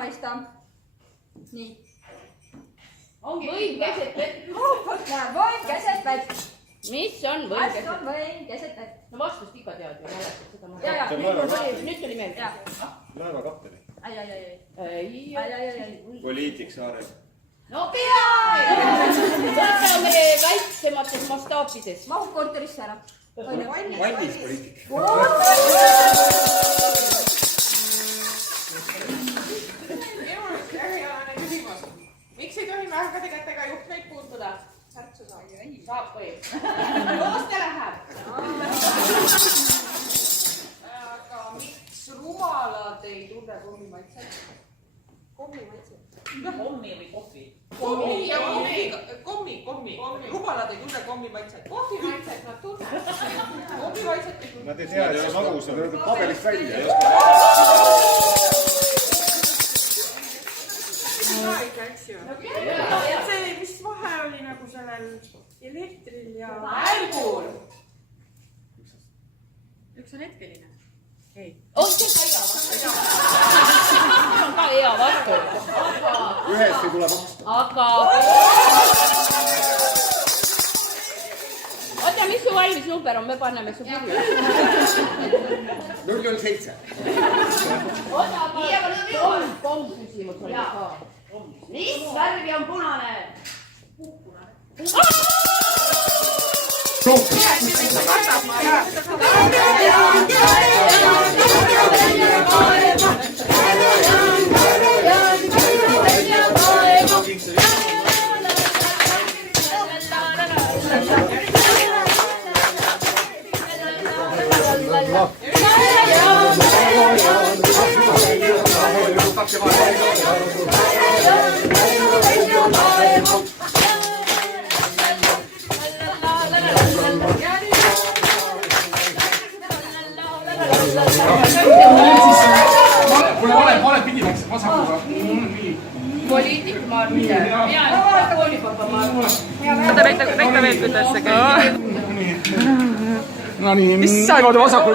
maista. Nii. Võim keset vett. Võim keset vett. Mis on võim keset vett? Võim keset vett. No vastust ikka tead ju, mäletad seda. Nüüd tuli meelde. Laevakapteni. Poliitik Saarel. No peaaegu! Võtame väiksemates mastaapides. Mahub korterisse ära. Valmis poliitik. Erialane küsimus. Miks ei tohi märgade kätega juhtmeid puutuda? Särtsu saab. Saab või? Looste läheb. Aga miks rumalad ei tunne kommimaitset? Kommimaitset? Kommi või kohvi? Kommi. Rumalad ei tunne kommimaitset. Kohvimaitset nad tunnevad. Kommimaitset ei tunne. Nad ei tea, et see magus on pabelist välja. See, mis vahe oli nagu sellel elektril ja välgul? Üks on hetkeline. Ei. On see ka hea vastu. See on ka hea vastu. Ühest ei tule maksta. Aga... Oota, mis su valmis number on? Me paneme su kirja. 007. Oota, aga komm küsimus oli ka. Mis värvi on punane? Vale pidi läks vasakuga. Poliitik Marmide. Koolipapa Marmide. Oota, väikta veel ütlesse käi. No nii, mis sa niimoodi vasakul?